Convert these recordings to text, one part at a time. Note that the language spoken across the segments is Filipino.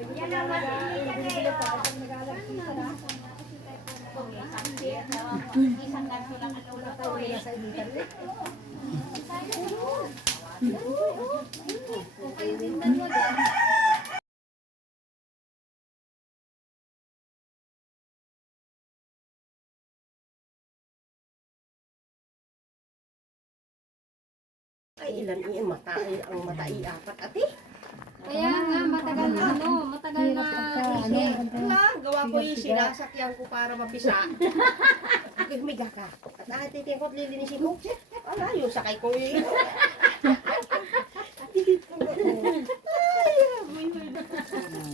Yan ang binibili pa. Pag nag-alag-isa na. Isang ganto lang ang ulo ko eh. Sa internet. Okay, tingnan mo dyan. Ay, ilan yung mata, ang mata apat ate. Kaya nga, matagal na matagal na Wala, gawa ko yung sinasakyan ko para mapisa. Humiga ka. At atitin ko at lilinisin ko. Wala, yung sakay ko eh.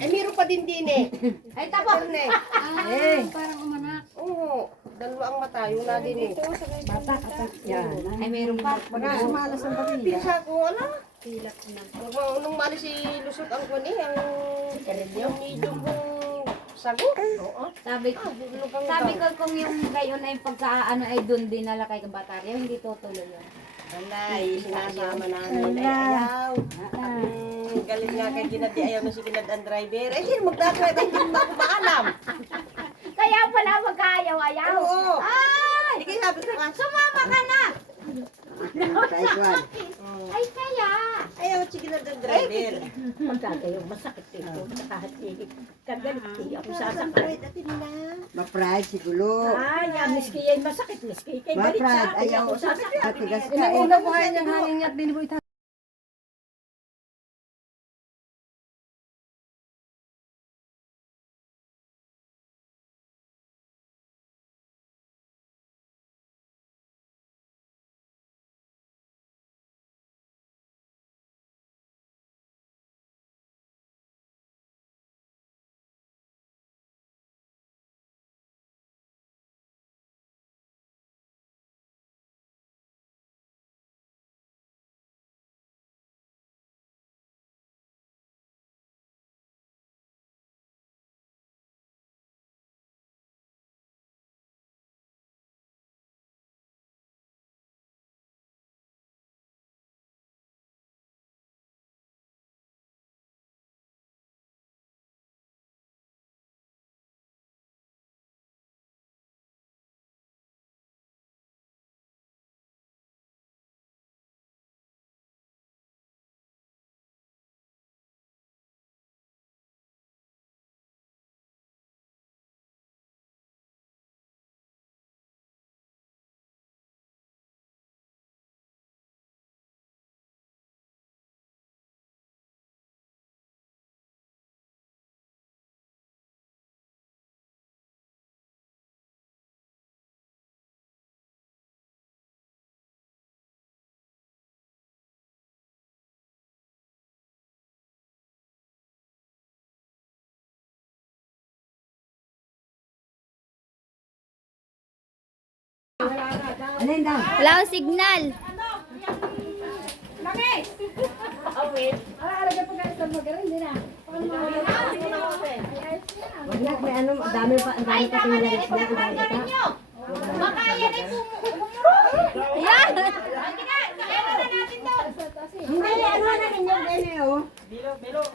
Ay, meron pa din eh. Ay, tapos Meron eh. parang umanak. Oo, dalawa ang mata, yung na din eh. Bata kapag yan. Ay, meron pa. Pag sumalas ang pamilya. Pinsa ko, wala. Nung mali si Lusot ang kuni, yung medium kong sagot. Oo. Sabi ko kung yung gayon ay pagka ano ay doon dinala kay Kabatarya, hindi tutuloy yun. Wala, sinasama namin ay ayaw. Galing nga kay Ginadi, ayaw na si Ginad ang driver. Eh, sino magdadrive? Hindi mo ako maalam. Kaya pala magkaayaw-ayaw. Oo. Ay! Hindi kayo sabi ko nga, Sumama ka na! Taekwan. Ay, kaya! ayaw si Ginad ang driver. Magkakayo, masakit ito. Kahit kagalit ako sasakay. Wait, atin na. Ma-pride siguro. Ay, miski yan masakit, miski kay galit Ma-pride, sa akin ayaw. ako sasakay. Matigas ka Ilang eh. una buhay niyang hangin niya at binibuit. Ano yun daw? Wala akong signal. Wag na, may ano, ang dami pa tingnan niya. Baka yan ay bumuro. Ayan! Hindi, ano na ninyo, gani oh.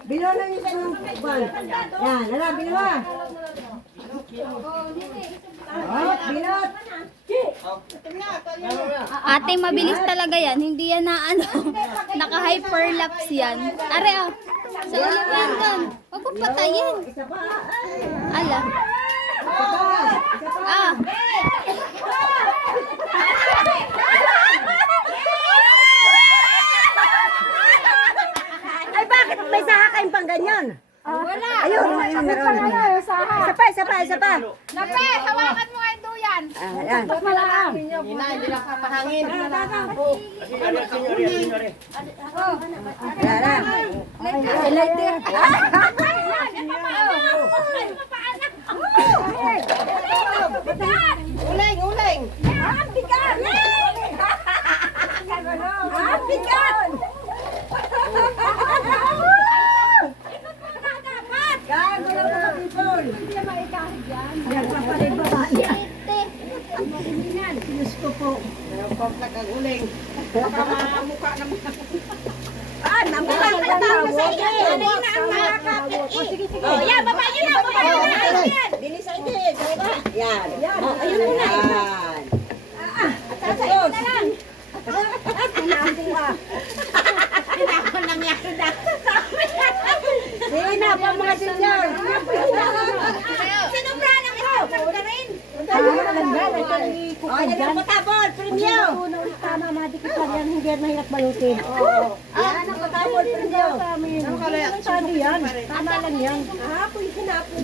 Bilo na niyo sa inyong buwan. Yan, ala, bilo ah. Oh, bilot. Ate, mabilis talaga yan. Hindi yan na ano, naka-hyperlapse yan. Are, oh. Sa ulo mo yan doon. Huwag kong patayin. Isa pa. Ala. Ah. Ay, bakit may saha kayong pang ganyan? Wala. Ayun, ayun, meron. Isa pa. Nape, hawakan mo nga yung duyan. Ayan. Hindi na, hindi na kapahangin. Yan na. Uling. Gago lang mga people. Pero komplag ang uling. Baka mamukha naman. Yan, nabukan ka tao sa iyo. Kanina ang mga kapit eh. Oh, yan, baba nyo na, baba nyo na. Bilis sa itin. Yan. Ayun na na. Yan. Sasayo na lang. Tinakon lang yan. Sige na po mga senior. Sinubra ng isang ka rin. O, yan ang patabol. Premyo. Tama, madikit pa yan, hindi yan mahirap balutin. Yan ang patabol. Premyo. Sabi yan, tama lang yan. Apoy, sinapoy.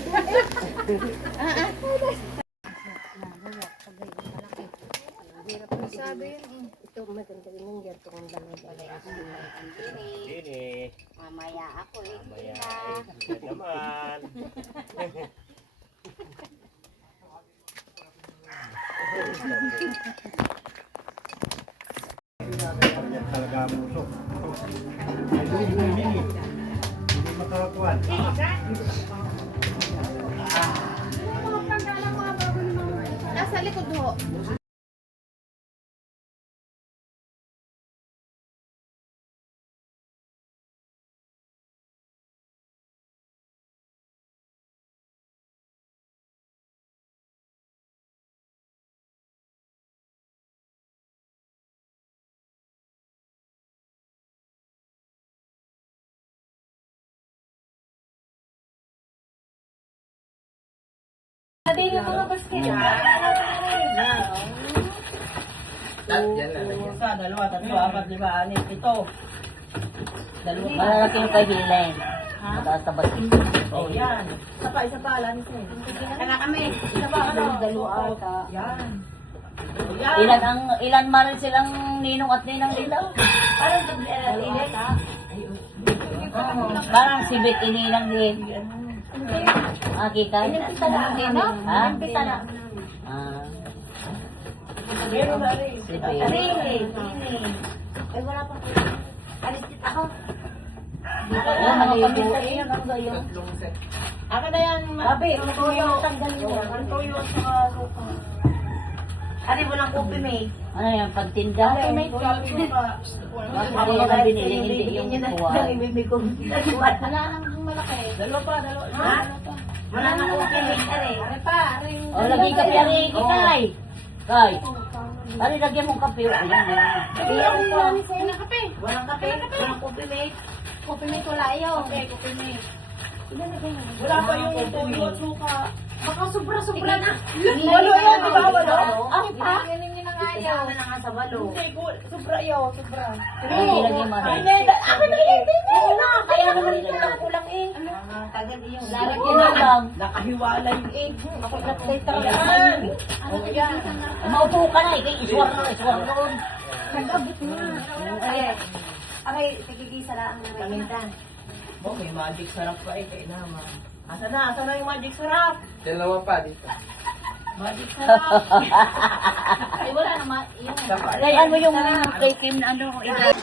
Ito, maganda rin yung yan, itong dalawa. Sini. Mamaya ako eh. Maya. Naman. Yan talaga ang muso. Ay, hindi makakuan. Nasa likod ho. Isa, dalawa, tatlo, apat, lima, anim, ito. Dalawa. Malalaki yung kahilan. Mataas sa batin. Oh, yan. Isa pa, alam siya. Kana kami. Isa pa, ano? Dalawa ata. Yan. Ilan man rin silang ninong at ninang nila? Parang ilan? Parang si Bet ininang din. Kita? Ha? Ah. Si Bet. Ay, wala pa. Alistit ako. Yung mga pamilya yan, ang gayon. Ako na yan. Sabi, ang tuyo. Tanggal mo. Ang tuyo at saka suka. Ano mo ng kopi, May? Ano yan, pagtinda? Okay, may Tuyo at suka. Ako yan ang binili, hindi yung kuha. Wala nang malaki. Dalawa pa. Wala nang kopi, May. Are pa. O, lagi ka piyari, kikay. Kay. Ano, lagyan mong kape. Ayan, Iyan pa. Walang kape. Walang kape. Walang kopi, May. Kopi may wala yun. Okay, kopi, May. wala pa yung tuyo at suka. Baka sobra-sobra na. Walo yan, di ba? Walo? Ako pa. Kasama na nga sa balo. Sobra yun, sobra. Oo. Lagyan mo. Ako na yan, Oo na, kaya naman ito ito kulang eh. Kagad yung Lalagyan na lang. Nakahiwalay eh. Ako nagtay talagaan. Maupo ka na, ikay iswar ron. Nag-abot na. Ayan. Okay, tigigisa lang ang pamintan. Oh, may magic sarap pa eh, kaya naman. Asa na yung magic sarap? Dalawa pa dito. Magic sarap. Ay, wala naman. Yung Layan mo yung kay Kim na ano, iba.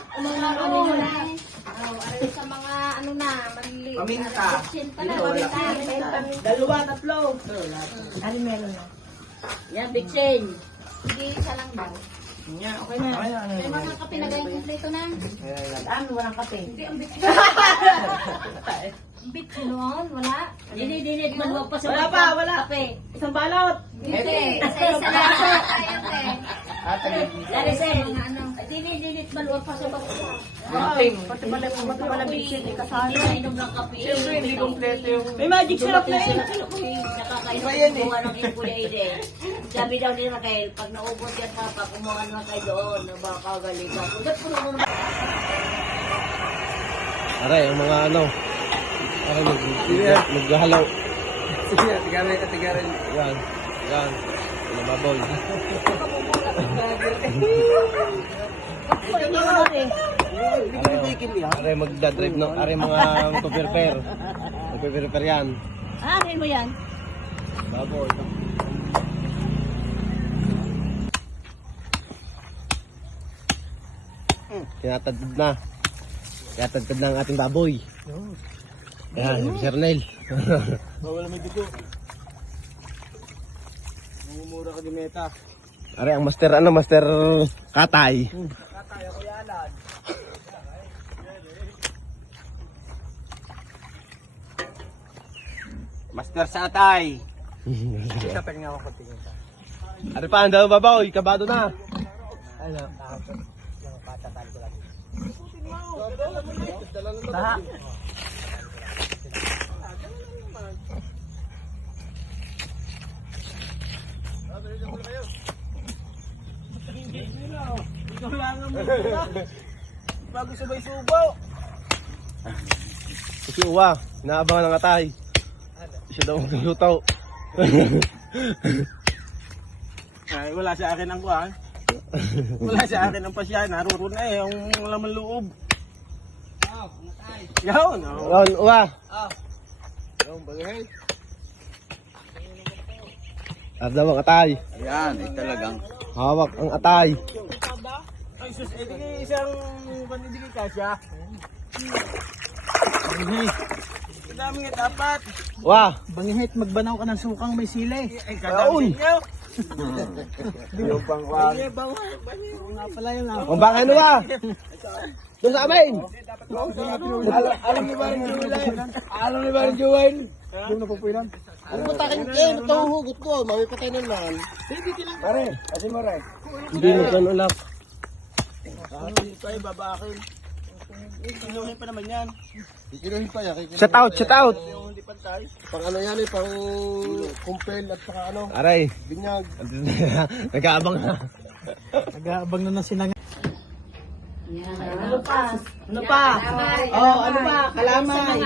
Sa mga ano na, maliliit. Paminta. Sinta na, paminta. Dalawa, tatlo. ano meron na? Yan, big change. Hindi, isa lang daw. Yan, okay na. May mga kape na ganyan kompleto na. Ano, walang kape? Bit noon, wala. Dinidinit, maluwag pa sa Wala pa, wala. kape. Isang balot. Hindi, isa lang. Laricel, dinidinit, maluwag pa sa bangko. Pati pala big change, Hindi kasali. na inom ng kape. Siyempre, hindi kompleto yung... May magic sarap na eh. Nakakainom ng bunga ng Kuya Ide. Sabi daw ni Raquel, pag naubos yan papa, kumuha naman kayo doon. Baka galing ka. Ba't puno mo naman? Aray, ang mga ano. Aray, maghahalaw. Sige, tigarin. Yan. Yan. Mababoy. Aray, magdadrive no. Aray, mga magpaperper. Magpaperper yan. Ah, rin mo yan? Baboy. Tinatadtad na. Tinatadtad na ang ating baboy. Yan, Sir Nel. Bawal may dugo. Mumura ka din meta. Aray, ang master Katay. Katay ako yalan. Master sa atay. Ano pa, ang daw babaw, kabado na. Baha. Bago sabay subaw. Si Uwa, inaabangan ng atay. Siya daw maglutaw. Ay, wala sa akin ang kuhan. Wala sa akin ang pasya. Naroon na eh, ang laman loob. Yun, oh. Ron, Uwa. Yung bagay. At daw ang atay. Ayan, ay talagang. Hawak ang atay. Ay, sus, eh, di isang pandidigay ka siya. Ang dami nga dapat. Uwa. Bangihit, magbanaw ka ng sukang may sili. Ay, kadami niyo. Yung pangkwan. Ay, bawal. Nga pala yun ah. Ang bangay Uwa. Doon sa amin. Alam niyo ba rin Juwan? Alam niyo ba rin Juwan? Doon na po po ilan. Ano mo takin kayo? Ito ang hugot ko. Mamipatay na naman. Pare, kasi mo rin. Hindi mo ganun lang. Ito ay babakin. Inuhin pa naman yan. Kikinuhin pa yan. Shout out, shout out. Yung hindi pantay. Pang ano yan eh, pang kumpel at saka ano, Aray. binyag. Nag-aabang na. Nag-aabang na ng sinang. Ano pa? Ano pa? Oh, ano pa? Kalamay.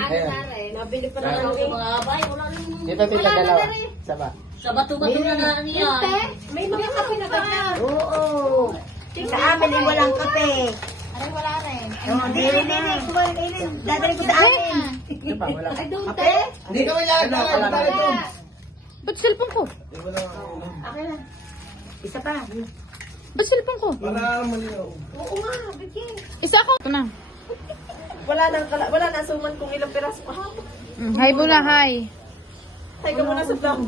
Nabili pa na Sa mga abay, wala rin. Dito tita dalawa. Saba. Sa bato-bato na na niya. May mga kape na ba na? Oo. Sa amin ay walang kape. Aray, wala na eh. Dadali ko sa amin. Kape? Hindi ka may lalagay. Ba't cellphone ko? Okay na. Isa pa. Ba't cellphone ko? Para malinaw. Oo nga, bigyan. Isa ako. Ito na. Wala na suman kung ilang piraso pa. Hi muna, hi. Tay ka muna sa vlog.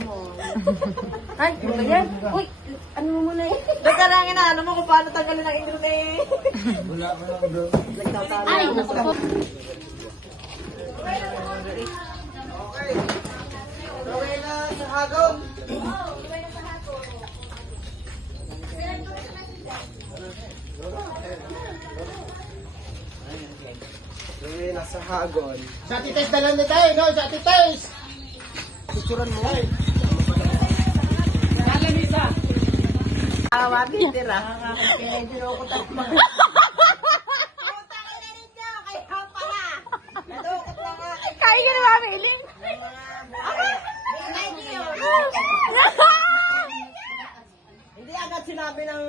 Ay, ano ba yan? Uy, ano mo muna eh? Nagkarangin na, ano mo kung paano tanggalin ang intro na eh. Ay, naku. Okay na sa hagom. Nasa hagon. Sa tites dalan na tayo, no? Sa tites! Picturean mo. Awagin tira. Pinay-diro ko tayo mga. Kain ka na ba, Meling? Hindi agad sinabi ng...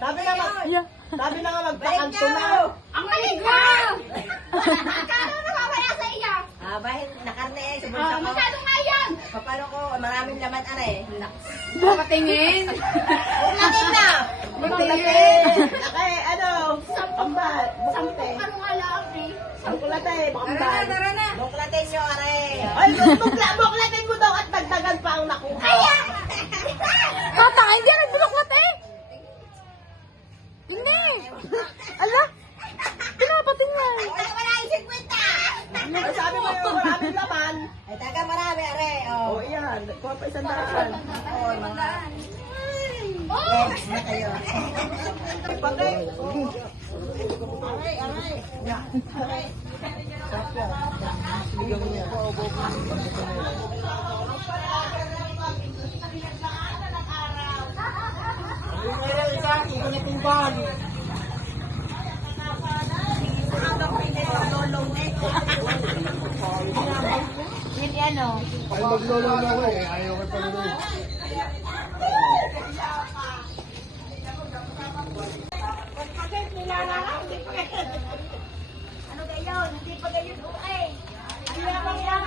Sabi na nga magpakanto na. Ang malig mo! Magkano nawawala sa iyo? Bahin, nakarne eh. Sa bulsa ko. Masyado nga yan! Papalo ko, maraming laman are. Patingin! Latin na! Magtingin! Okay, ano? Pambal. Bukante. Ano nga lang eh? Buklate, pambal. Tara na! Buklatin nyo, are. Ay, buklatin mo daw at dagdagan pa ang nakuha. Tata, hindi na buloklat eh. Hindi. Ala, pinapatingnan. Wala yung 50! Ay, sabi mo yung maraming laman. Ay, taga marami, are. Oh, iyan. Kuha pa isang daan. Oh, mga... Yes, na kayo. Bagay. Aray. Aray. Ay, maglolo na ako eh. Ayaw ko pa rin. Ano kayo? Hindi pa kayo okay. Hindi naman yan.